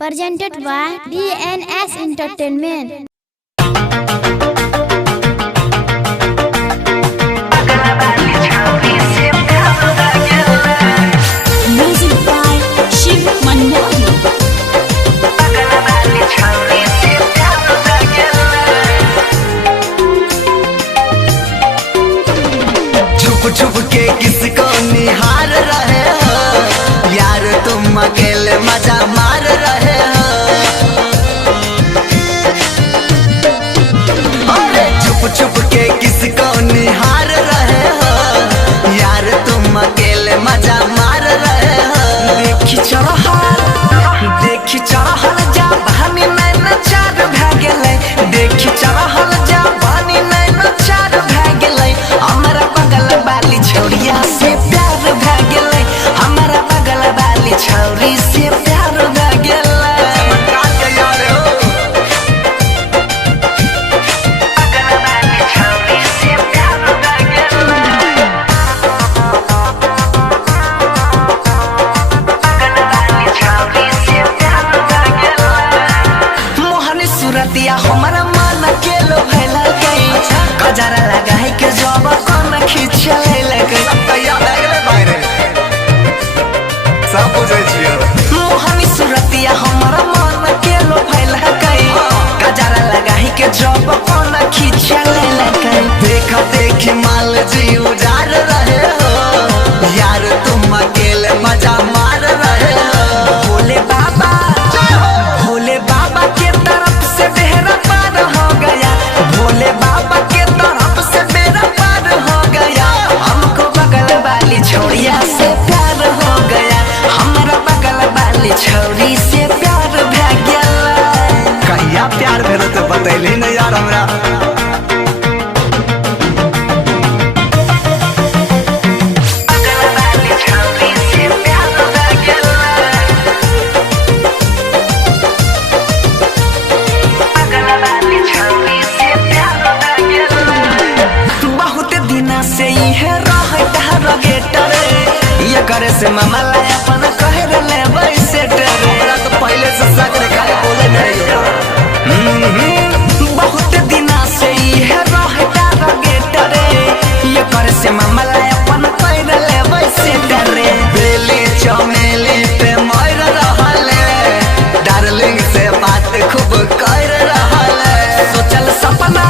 presented by DNS Entertainment. Music by Shiv Manmohan. छुप छुप के किसको निहार रहे हो यार, तुम अकेले मजा मार रहे हो। अरे छुप छुप के किसको निहार रहे हो यार, तुम अकेले मजा मार रहे हो। देखी चढ़ल जा बहानी नैन चार भै गेलै, देखी चढ़ल जा बहानी नैन चार भै गेलै। हमारा बगल वाली छौरिया से प्यार भै गेलै, हमारा बगल वाली छौरी से प्यार भै गेलै। सूरतिया हमारा मन के लो भैला गई, गजरा लगा है के जब कौन खींचले लगे। सब बुझे छियो मोहनी सूरतिया हमारा मन के लो भैला गई, गजरा लगा है के जब कौन खींचले लगे। देखा देखी माल जी उजार रहे हो यार, तुम अकेले मजा मार रहे हो। भोले बाबा के तरफ से बेहरा पार हो गया, भोले बाबा के तरफ से बेहरा पार हो गया। हमको बगल वाली छौरिया से प्यार हो गया, हमारा बगल वाली छौरी से प्यार भै गेलै। कहिया प्यार भेल तो बतैली नहीं यार हमरा। से इहे रहटर ये करे से मामला अपन कहे ले वैसे डरे। तो पहले से सगरे खाए बोले नहीं, बहुत दिना से इहे रहटर ये करे से मामला अपन कहे ले वैसे डरे। बेली चमेली पे मर रहले, डार्लिंग से बात खूब कर रहले। सोचल सपना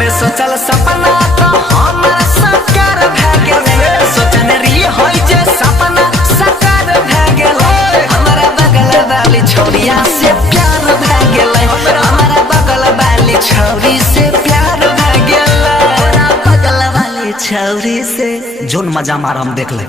रे सोचल सपना तो हमारा साकार भै गेलै, सोचने रही होई जे सपना साकार भै गेलै। हमारा बगल वाली छौरिया से प्यार भै गेलै, हमारा बगल वाली छौरी से प्यार भै गेलै। हमारा बगल वाली छौरी से जोन मजा मार हम देख ले।